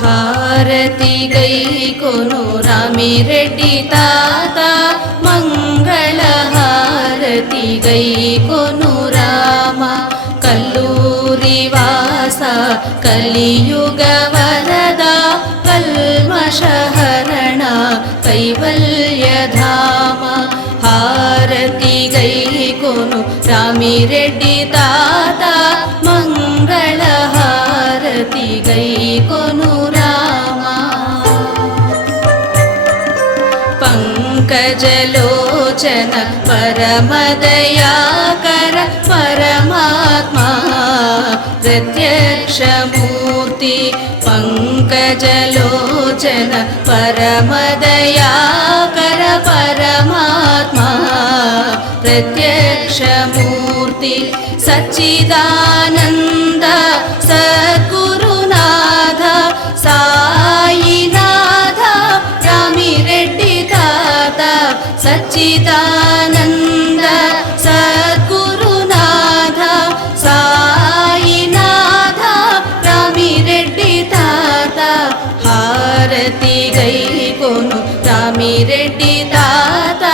హారతి గై కొను రామిరెడ్డి తాత మంగళ హారతి గై కొను రామ కల్లూరి వాస కలియుగ వరద కల్మషహరణ కైవల్యధామ హారతి గై కొను రామిరెడ్డి తాత మంగళ కొను రామ పంకజలోచన పరమదయాకర పరమాత్మా ప్రత్యక్షమూర్తి పంకజలోచన పరమదయాకర పరమాత్మా ప్రత్యక్షమూర్తి సచ్చిదానంద సద్గురునాథ తాత సచ్చిదానంద సద్గురునాథ సాయినాథ రామిరెడ్డి తాత. హారతి గై కొను రామిరెడ్డి తాత.